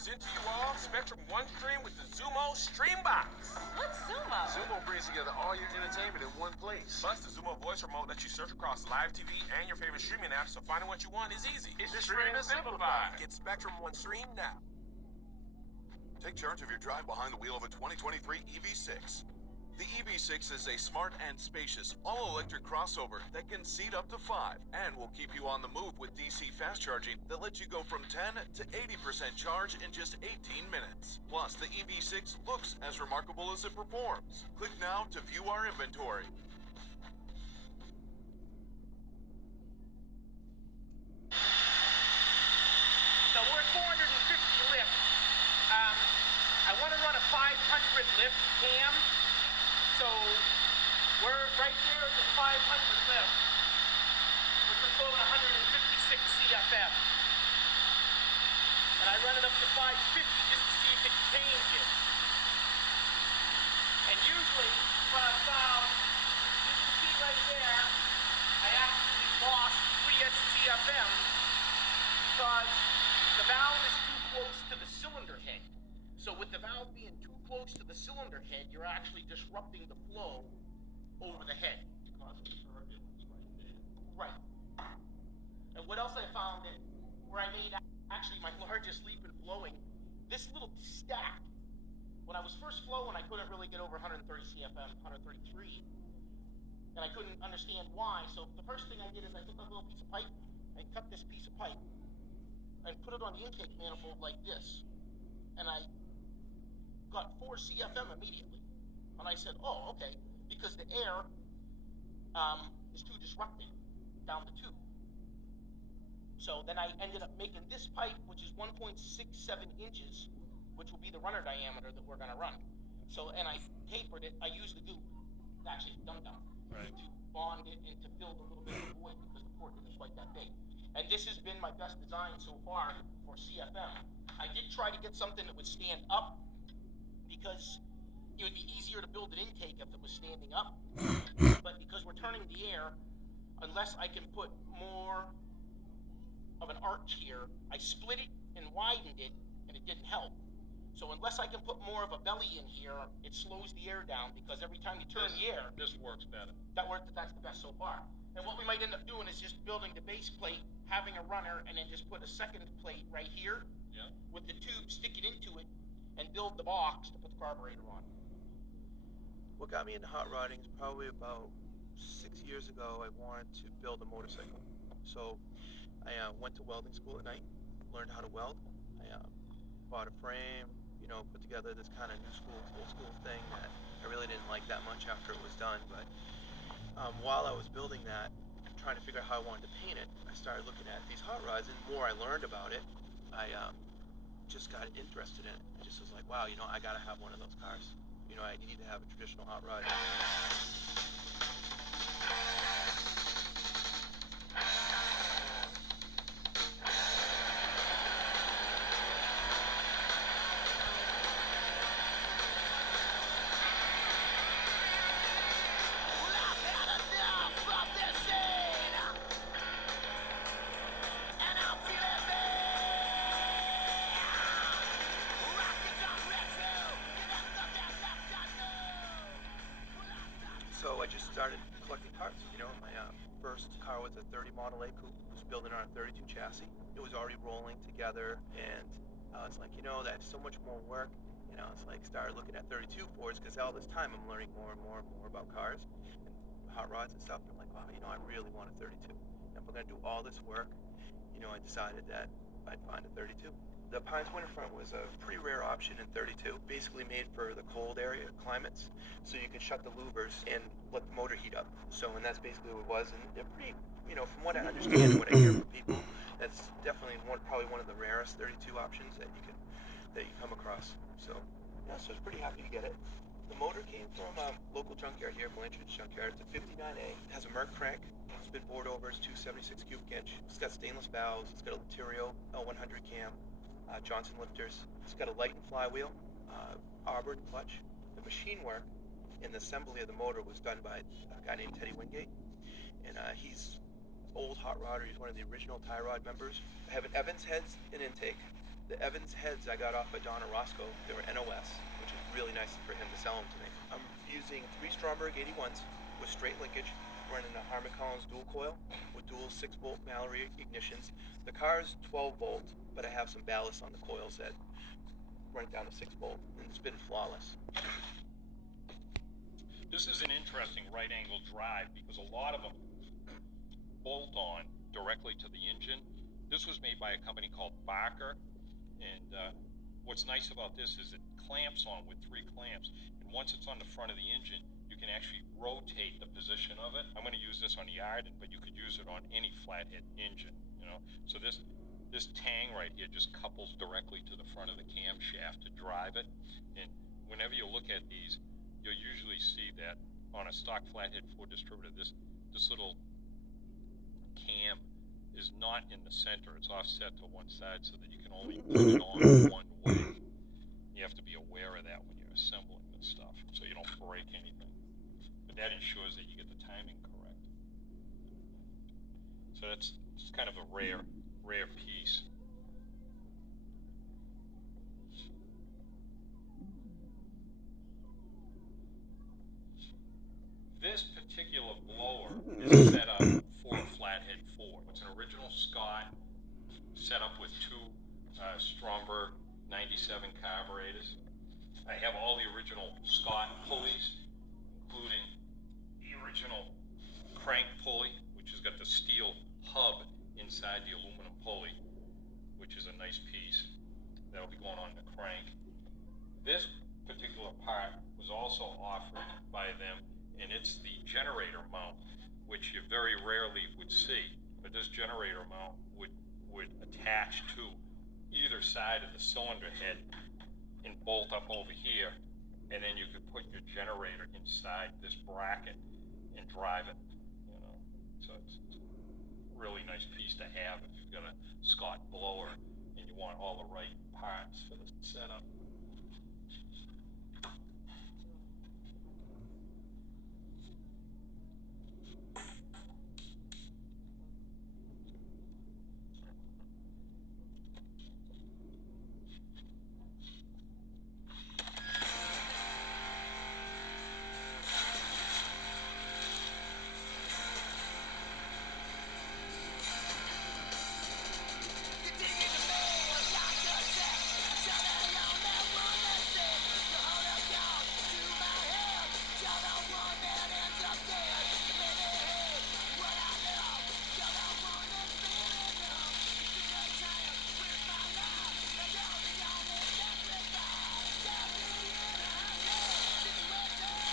present to you all Spectrum One Stream with the Zumo Stream Box. What's Zumo? Zumo brings together all your entertainment in one place. Plus, the Zumo voice remote lets you search across live TV and your favorite streaming apps, so finding what you want is easy. It's streaming simplified. Get Spectrum One Stream now. Take charge of your drive behind the wheel of a 2023 EV6. The EV6 is a smart and spacious all-electric crossover that can seat up to 5 and will keep you on the move with DC fast charging that lets you go from 10 to 80% charge in just 18 minutes. Plus, the EV6 looks as remarkable as it performs. Click now to view our inventory. So we're at 450 lifts. I want to run a 500 lift cam. So we're right there at the 500 lift, which is flowing 156 CFM. And I run it up to 550 just to see if it changes. And usually what I found, you can see right there, I actually lost 3 CFM because the valve is too close to the cylinder head. So with the valve being too close to the cylinder head, you're actually disrupting the flow over the head. Right. And what else I found that where I made actually my largest leap in flowing, this little stack, when I was first flowing, I couldn't really get over 130 CFM, 133, and I couldn't understand why. So the first thing I did is I took a little piece of pipe and cut this piece of pipe and put it on the intake manifold like this, and I got 4 CFM immediately. And I said, oh, okay, because the air is too disrupted down the tube. So then I ended up making this pipe, which is 1.67 inches, which will be the runner diameter that we're gonna run. So, and I tapered it, I used the goop, actually dum-dum, to bond it and to fill the little bit of the void because the port isn't quite that big. And this has been my best design so far for CFM. I did try to get something that would stand up, because it would be easier to build an intake if it was standing up. But because we're turning the air, unless I can put more of an arch here, I split it and widened it, and it didn't help. So unless I can put more of a belly in here, it slows the air down, because every time you turn the air, This works better. that's the best so far. And what we might end up doing is just building the base plate, having a runner, and then just put a second plate right here with the tube sticking into it, and build the box to put the carburetor on. What got me into hot rodding is probably about 6 years ago. I wanted to build a motorcycle. So I went to welding school at night, learned how to weld. I bought a frame, put together this kind of new school, old school thing that I really didn't like that much after it was done. But while I was building that, trying to figure out how I wanted to paint it, I started looking at these hot rods, and the more I learned about it, I just got interested in it. I just was like, wow, I gotta have one of those cars. I need to have a traditional hot rod. So I just started collecting cars. My first car was a 30 Model A coupe. It was built on a 32 chassis. It was already rolling together, and I was like, that's so much more work. It's like started looking at 32 Fords, because all this time I'm learning more and more and more about cars and hot rods and stuff. And I'm like, wow, I really want a 32. And if I'm gonna do all this work, I decided that I'd find a 32. The Pines Winterfront was a pretty rare option in 32, basically made for the cold area climates, so you can shut the louvers and let the motor heat up. And that's basically what it was, and they're pretty, from what I understand, what I hear from people, that's definitely probably one of the rarest 32 options that you come across. So I was pretty happy to get it. The motor came from a local junkyard here, Blanchard's Junkyard. It's a 59A. It has a Merc crank. It's been bored over. It's 276 cubic inch. It's got stainless valves. It's got a Latirio L100 cam. Johnson lifters. It's got a Leighton flywheel, Auburn clutch. The machine work and the assembly of the motor was done by a guy named Teddy Wingate, and he's old hot rodder. He's one of the original tie rod members. I have an Evans heads and intake, The Evans heads I got off of Don Orozco, they were NOS, which is really nice for him to sell them to me. I'm using 3 Stromberg 81s with straight linkage, running a Harman Collins dual coil with dual 6-volt Mallory ignitions. The car is 12 volt, but I have some ballast on the coils that run it down to 6 volt, and it's been flawless. This is an interesting right angle drive because a lot of them bolt on directly to the engine. This was made by a company called Barker, and what's nice about this is it clamps on with 3 clamps, and once it's on the front of the engine, you can actually rotate the position of it. I'm going to use this on the Arden, but you could use it on any flathead engine, you know. So this tang right here just couples directly to the front of the camshaft to drive it, and whenever you look at these, you'll usually see that on a stock flathead Ford distributor, this little cam is not in the center. It's offset to one side so that you can only put it on one way. You have to be aware of that when you're assembling this stuff so you don't break anything. But that ensures that you get the timing correct. So it's kind of a rare piece. This particular blower is set up for a flathead Ford. It's an original Scott set up with 2 Stromberg 97 carburetors. I have all the original Scott pulleys, including the original crank pulley, which has got the steel hub inside the aluminum pulley, which is a nice piece. That'll be going on the crank. This particular part was also offered by them, and it's the generator mount, which you very rarely would see. But this generator mount would attach to either side of the cylinder head and bolt up over here, and then you could put your generator inside this bracket and drive it, you know. So it's a really nice piece to have if you've got a Scott blower and you want all the right parts for the setup.